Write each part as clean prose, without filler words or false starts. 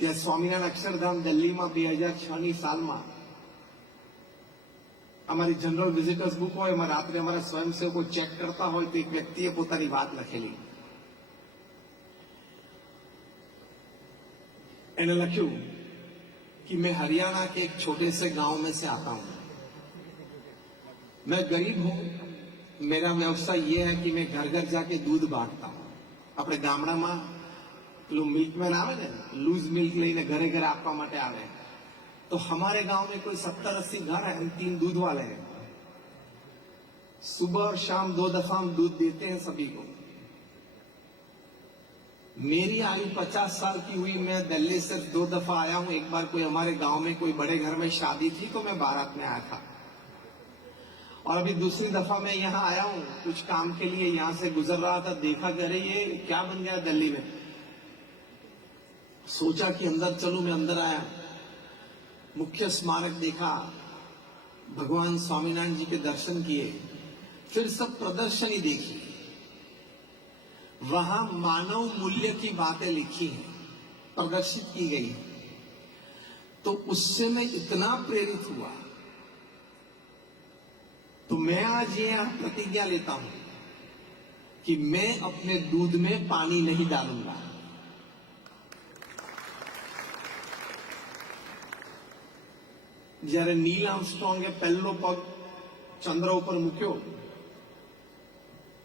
ત્યાં સ્વામિનારાયણ અક્ષરધામ દિલ્હીમાં 2006ની સાલમાં અમારી જનરલ વિઝિટર્સ બુક હોય, એમાં રાત્રે અમારા સ્વયંસેવકો ચેક કરતા હોય તો એક વ્યક્તિએ પોતાની વાત લખેલી. એને લખ્યું कि मैं हरियाणा के एक छोटे से गांव में से आता हूं. मैं गरीब हूं. मेरा व्यवसाय ये है कि मैं घर घर जाके दूध बांटता हूं. अपने गामडाમાં પેલું મિલ્કમેન આવે ને, લૂઝ મિલ્ક લઈને ઘરે ઘરે આપવા માટે આવે. तो हमारे गांव में कोई 70-80 घर है, हम 3 दूध वाले हैं. सुबह और शाम 2 दफा हम दूध देते हैं सभी को. मेरी आयु 50 साल की हुई. मैं दिल्ली से 2 दफा आया हूं. एक बार कोई हमारे गांव में कोई बड़े घर में शादी थी तो मैं बारात में आया था, और अभी दूसरी दफा मैं यहाँ आया हूं कुछ काम के लिए. यहाँ से गुजर रहा था, देखा कि अरे ये क्या बन गया दिल्ली में. सोचा कि अंदर चलूं. मैं अंदर आया, मुख्य स्मारक देखा, भगवान स्वामीनारायण जी के दर्शन किए, फिर सब प्रदर्शनी देखी. वहां मानव मूल्य की बातें लिखी हैं, प्रदर्शित की गई. तो उससे मैं इतना प्रेरित हुआ, तो मैं आज यह प्रतिज्ञा लेता हूं कि मैं अपने दूध में पानी नहीं डालूंगा. જ્યારે નીલ આર્મસ્ટ્રોંગે પહેલો પગ ચંદ્ર ઉપર મૂક્યો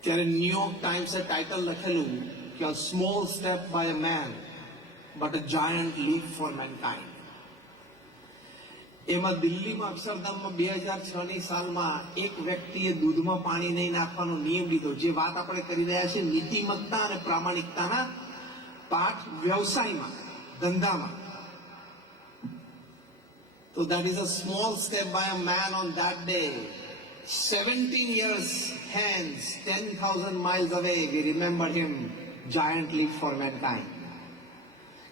ત્યારે ન્યુયોર્ક ટાઈમ્સે ટાઇટલ લખેલું કે a small step by a man but a giant leap for mankind. એમાં દિલ્હીમાં અક્ષરધામમાં 2006ની સાલમાં એક વ્યક્તિએ દૂધમાં પાણી નહીં નાખવાનો નિયમ લીધો. જે વાત આપણે કરી રહ્યા છીએ નીતિમત્તા અને પ્રામાણિકતાના પાઠ વ્યવસાયમાં, ધંધામાં. So that is a small step by a man on that day. 17 years hence, 10,000 miles away, we remember him, giant leap for mankind.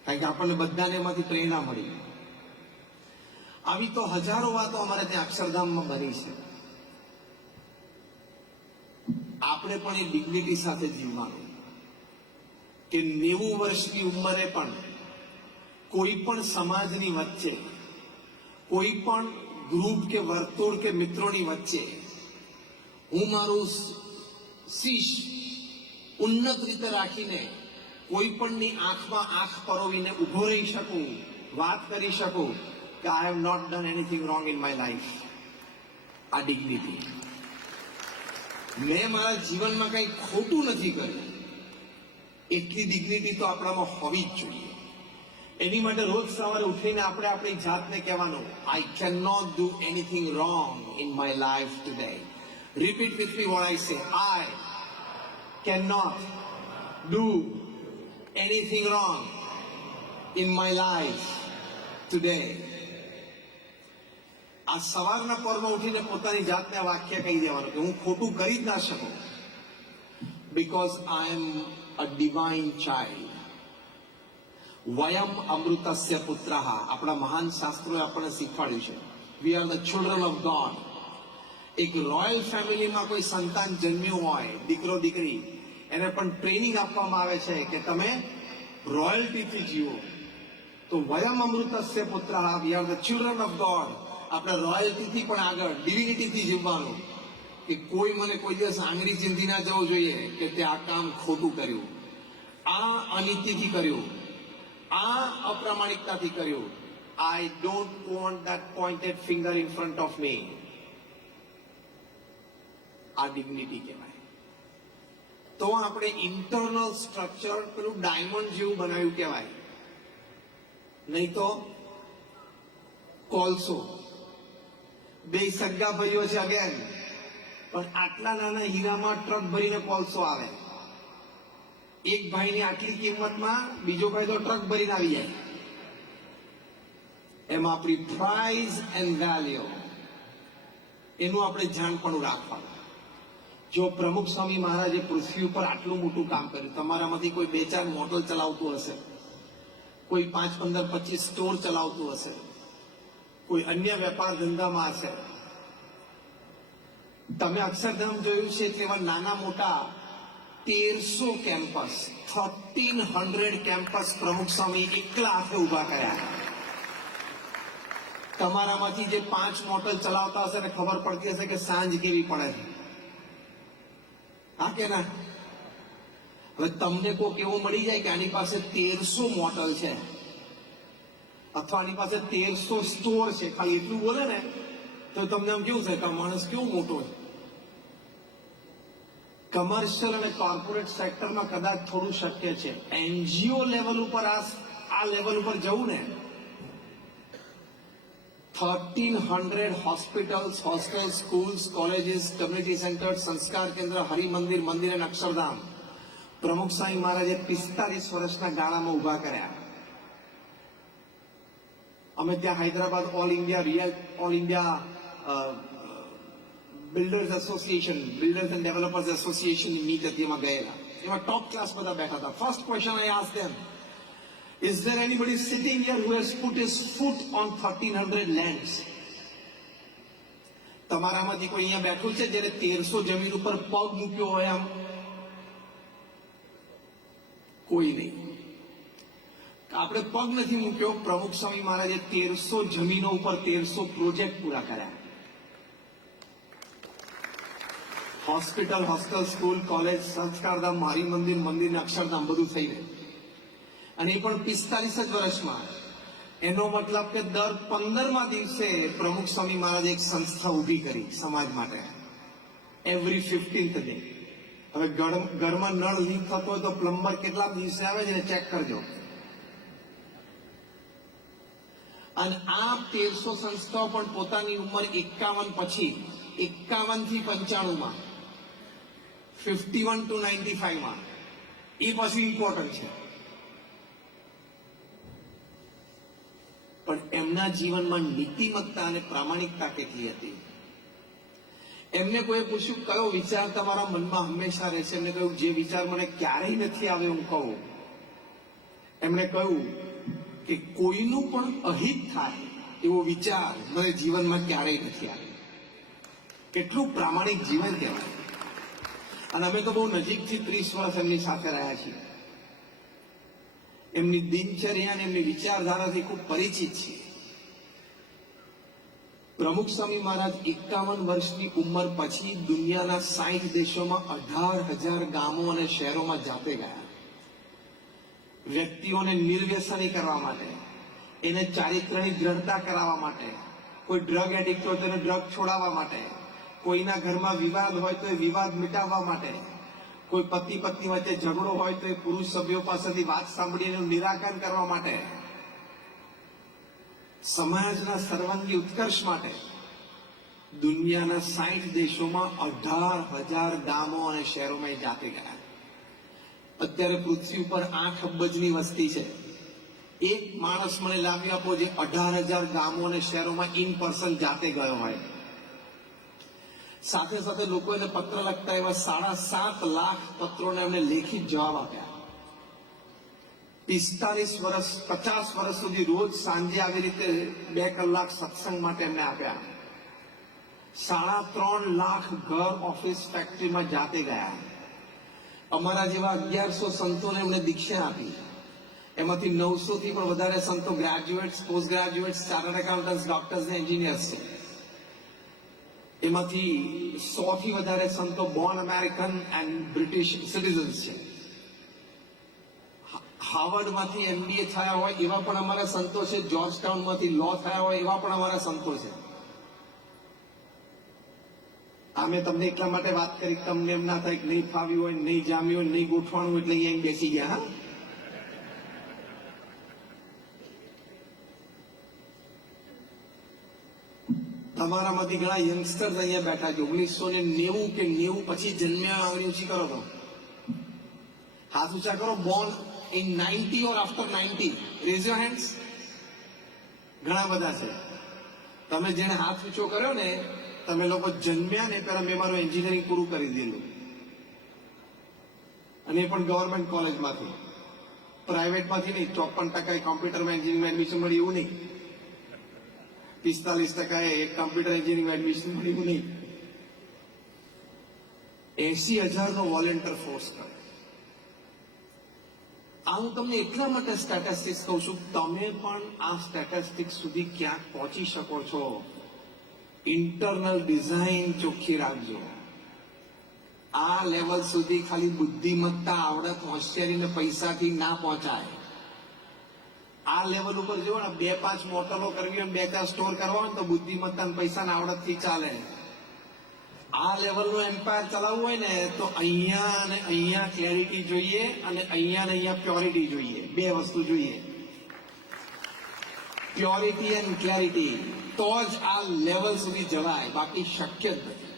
કારણ કે આપણને બધાને એમાંથી પ્રેરણા મળી. આવી તો હજારો વાતો અમારે ત્યાં અક્ષરધામમાં બની છે. આપણે પણ એ ડિગ્નિટી સાથે જીવવાનું કે 90 વર્ષની ઉંમરે પણ કોઈ પણ સમાજની વચ્ચે, કોઈ પણ ગ્રુપ કે વર્તુળ કે મિત્રોની વચ્ચે હું મારું શીશ ઉન્નત રીતે રાખીને કોઈ પણની આંખમાં આંખ પરોવીને ઉભો રહી શકું, વાત કરી શકું કે I have not done anything wrong in my life. આ ડિગ્નિટી. મેં મારા જીવનમાં કંઈ ખોટું નથી કર્યું, એટલી ડિગ્નિટી તો આપણામાં હોવી જ જોઈએ. એની માટે રોજ સવારે ઉઠીને આપણે આપણી જાતને કહેવાનું, I can not do anything wrong in my life today. Repeat with me what I say. I can not do anything wrong in my life today. આ સવારના પરમાં ઉઠીને પોતાની જાતને વાક્ય કહી દેવાનું કે હું ખોટું કરી જ ના શકું, because I am a divine child. વયમ અમૃતસ્ય પુત્રઃ. આપણા મહાન શાસ્ત્રોએ આપણને શીખવાડ્યું છે, we are the children of God. એક રોયલ ફેમિલીમાં કોઈ સંતાન જન્મ્યું હોય, દીકરો દીકરી, એને પણ ટ્રેનિંગ આપવામાં આવે છે કે તમે રોયલ્ટીથી જીવો. તો વયમ અમૃતસ્ય પુત્રઃ, we are the children of God. આપણે રોયલ્ટીથી પણ આગળ ડિવિનિટીથી જીવવાનું કે કોઈ મને કોઈ દિવસ આંગળી ચીંધી ના જવું જોઈએ કે તે આ કામ ખોટું કર્યું, આ અનીતિથી કર્યું, આ અપ્રામાણિકતાથી કર્યું. I don't want that pointed finger in front of me. આ ડિગ્નિટી કહેવાય. તો આપણે ઇન્ટરનલ સ્ટ્રક્ચર પેલું ડાયમંડ જેવું બનાવ્યું કહેવાય, નહીં તો કોલસો. બે સગા ભાઈઓ છે અગેન, પણ આટલા નાના હીરામાં ટ્રક ભરીને કોલસો આવે. એક ભાઈની આટલી કિંમતમાં બીજો ભાઈ તો ટ્રક ભરીને આવી જાય. એમાં આપણી પ્રાઇઝ એન્ડ વેલ્યુ, એનું આપણે જાણપણું રાખવાનું. જો પ્રમુખ સ્વામી મહારાજે પૃથ્વી ઉપર આટલું મોટું કામ કર્યું, તમારામાંથી કોઈ 2-4 મોટલ ચલાવતું હશે, કોઈ 5, 15, 25 સ્ટોર ચલાવતું હશે, કોઈ અન્ય વેપાર ધંધામાં હશે. તમે અક્ષરધામ જોયું છે કે એવા નાના મોટા 1300 કેમ્પસ, 1300 કેમ્પસ પ્રમુખ સ્વામી એકલા હાથે ઉભા કર્યા. તમારામાંથી જે 5 મોટલ ચલાવતા હશે ને ખબર પડતી હશે કે સાંજ કેવી પડે છે. હા કે ના? હવે તમને કોઈક એવું મળી જાય કે આની પાસે 1300 મોટલ છે અથવા આની પાસે 1300 સ્ટોર છે, ખાલી એટલું બોલે ને તો તમને આમ કેવું છે કે આ માણસ કેવો મોટો છે. કમર્શિયલ અને કોર્પોરેટ સેક્ટરમાં કદાચ થોડું શક્ય છે. એનજીઓ લેવલ ઉપર આ લેવલ ઉપર જવું ને, 1300 hospitals, hostel, schools, colleges, community centre, સંસ્કાર કેન્દ્ર, હરિમંદિર, મંદિર અને અક્ષરધામ પ્રમુખ સ્વામી મહારાજે 45 વર્ષના ગાળામાં ઉભા કર્યા. અમે ત્યાં Hyderabad all India builders association, builders and developers association meet હતી, એમાં ગયેલા. એમાં ટોપ ક્લાસ બધા બેઠા હતા. First question I asked them, is there anybody sitting here who has put his foot on 1300 lands? તમારામાંથી કોઈ અહીંયા બેઠું છે જેને 1300 જમીન ઉપર પગ મૂક્યો હોય? આમ કોઈ નહીં. આપણે પગ નથી મૂક્યો. પ્રમુખ સ્વામી મહારાજે 1300 જમીનો ઉપર 1300 પ્રોજેક્ટ પૂરા કર્યા. Hospital, hostel, school, college, Sanskardham, મારી મંદિર, મંદિર ને અક્ષરધામ બધું થઈ ગયું. અને એ પણ 45 જ વર્ષમાં. એનો મતલબ કે દર 15મા દિવસે પ્રમુખ સ્વામી મહારાજે એક સંસ્થા ઊભી કરી સમાજ માટે, એવરી 15th ડે. હવે ઘરમાં નળ લીક થતો હોય તો પ્લમ્બર કેટલા દિવસે આવે છે ચેક કરજો. અને આ 1300 સંસ્થાઓ પણ પોતાની ઉંમર 51 પછી, 51 થી 95માં, 51 to 95માં, એ પછી ઇમ્પોર્ટન્ટ છે. પણ એમના જીવનમાં નીતિમત્તા અને પ્રામાણિકતા કેટલી હતી. એમને કોઈ પૂછ્યું કયો વિચાર તમારા મનમાં હંમેશા રહેશે? એમને કહ્યું જે વિચાર મને ક્યારેય નથી આવ્યો હું કહું. એમણે કહ્યું કે કોઈનું પણ અહિત થાય એવો વિચાર મને જીવનમાં ક્યારેય નથી આવ્યો. કેટલું પ્રામાણિક જીવન કહેવાય. અને અમે તો બહુ નજીકથી 30 વર્ષ એમની સાથે રહ્યા છીએ. એમની દિનચર્યા અને એમની વિચારધારાથી ખૂબ પરિચિત છીએ. પ્રમુખ સ્વામી મહારાજ 51 વર્ષની ઉંમર પછી દુનિયાના 60 દેશોમાં 18,000 ગામો અને શહેરોમાં જાતે ગયા. વ્યક્તિઓને નિર્વ્યસની કરવા માટે, એને ચારિત્રની દ્રઢતા કરાવવા માટે, કોઈ ડ્રગ એડિક્ટ હોય તો એને ડ્રગ છોડાવવા માટે, કોઈના ઘરમાં વિવાદ હોય તો એ વિવાદ મિટાવવા માટે, કોઈ પતિ પત્ની વચ્ચે ઝઘડો હોય તો એ પુરુષ સભ્યો પાસેથી વાત સાંભળીને નિરાકરણ કરવા માટે, સમાજના સર્વાંગી ઉત્કર્ષ માટે દુનિયાના 60 દેશોમાં 18,000 ગામો અને શહેરોમાં જાતે ગયા. અત્યારે પૃથ્વી ઉપર 8 અબજની વસ્તી છે. એક માણસ મને લાવી આપો જે 18,000 ગામો અને શહેરોમાં ઇન પર્સન જાતે ગયો હોય. સાથે સાથે લોકો એને પત્ર લખતા એવા 7.5 લાખ પત્રોને એમને લેખિત જવાબ આપ્યા. 45 વર્ષ 50 વર્ષ સુધી રોજ સાંજે આવી રીતે 2 કલાક સત્સંગ માટે એમને આપ્યા. 3.5 લાખ ઘર, ઓફિસ, ફેક્ટરીમાં જાતે ગયા. અમારા જેવા 1100 સંતોને એમને દીક્ષા આપી. એમાંથી 900 થી પણ વધારે સંતો graduates, post graduates, chartered accountants, doctors ને એન્જિનિયર્સ છે. એમાંથી 100 થી વધારે સંતો Born American and British citizens છે. હાર્વર્ડમાંથી MBA થયા હોય એવા પણ અમારા સંતો છે. જોર્જ ટાઉનમાંથી લો થયા હોય એવા પણ અમારા સંતો છે. આ મેં તમને એટલા માટે વાત કરી તમને એમ ના થાય કે નહીં ફાવ્યું હોય, નહીં જામ્યું હોય, નહીં ગોઠવાનું એટલે અહીંયા બેસી ગયા. હા, તમારામાંથી ઘણા યંગસ્ટર્સ અહીંયા બેઠા છે. 1990 કે 90 પછી જન્મ્યા. આવની ઊંચી કરો તો હાથ ઊંચા કરો. Born in 90 or after 90, raise your hands. ઘણા બધા છે. તમે જેને હાથ ઊંચો કર્યો ને, તમે લોકો જન્મ્યા ને પહેલા મેં મારું એન્જિનિયરિંગ પૂરું કરી દીધું, અને એ પણ ગવર્મેન્ટ કોલેજમાંથી, પ્રાઇવેટમાંથી નહીં. 54% કોમ્પ્યુટરમાં એન્જિનિયરિંગ એડમિશન મળી એવું નહીં. 45% એક કમ્પ્યુટર એન્જિનિયરિંગ એડમિશન મળી એવું નહીં. 80,000 નો વોલેન્ટિયર ફોર્સ કરે. આ હું તમને એટલા માટે સ્ટેટિસ્ટિક્સ કહું છું, તમે પણ આ સ્ટેટિસ્ટિક્સ સુધી ક્યાંક પહોંચી શકો છો. ઇન્ટરનલ ડિઝાઇન ચોખ્ખી રાખજો. આ લેવલ સુધી ખાલી બુદ્ધિમત્તા, આવડત, હોશિયારી ને પૈસાથી ના પહોંચાય. આ લેવલ ઉપર જો ને 2-5 બોટલો કરવી હોય, 2-4 સ્ટોર કરવા હોય ને તો બુદ્ધિમત્તા ને પૈસા ને આવડત થી ચાલે. આ લેવલનો એમ્પાયર ચલાવવું હોય ને તો અહીંયા અને અહીંયા ક્લેરિટી જોઈએ અને અહીંયા પ્યોરિટી જોઈએ. 2 વસ્તુ જોઈએ, પ્યોરિટી એન્ડ ક્લેરિટી. તો જ આ લેવલ સુધી જવાય, બાકી શક્ય જ નથી.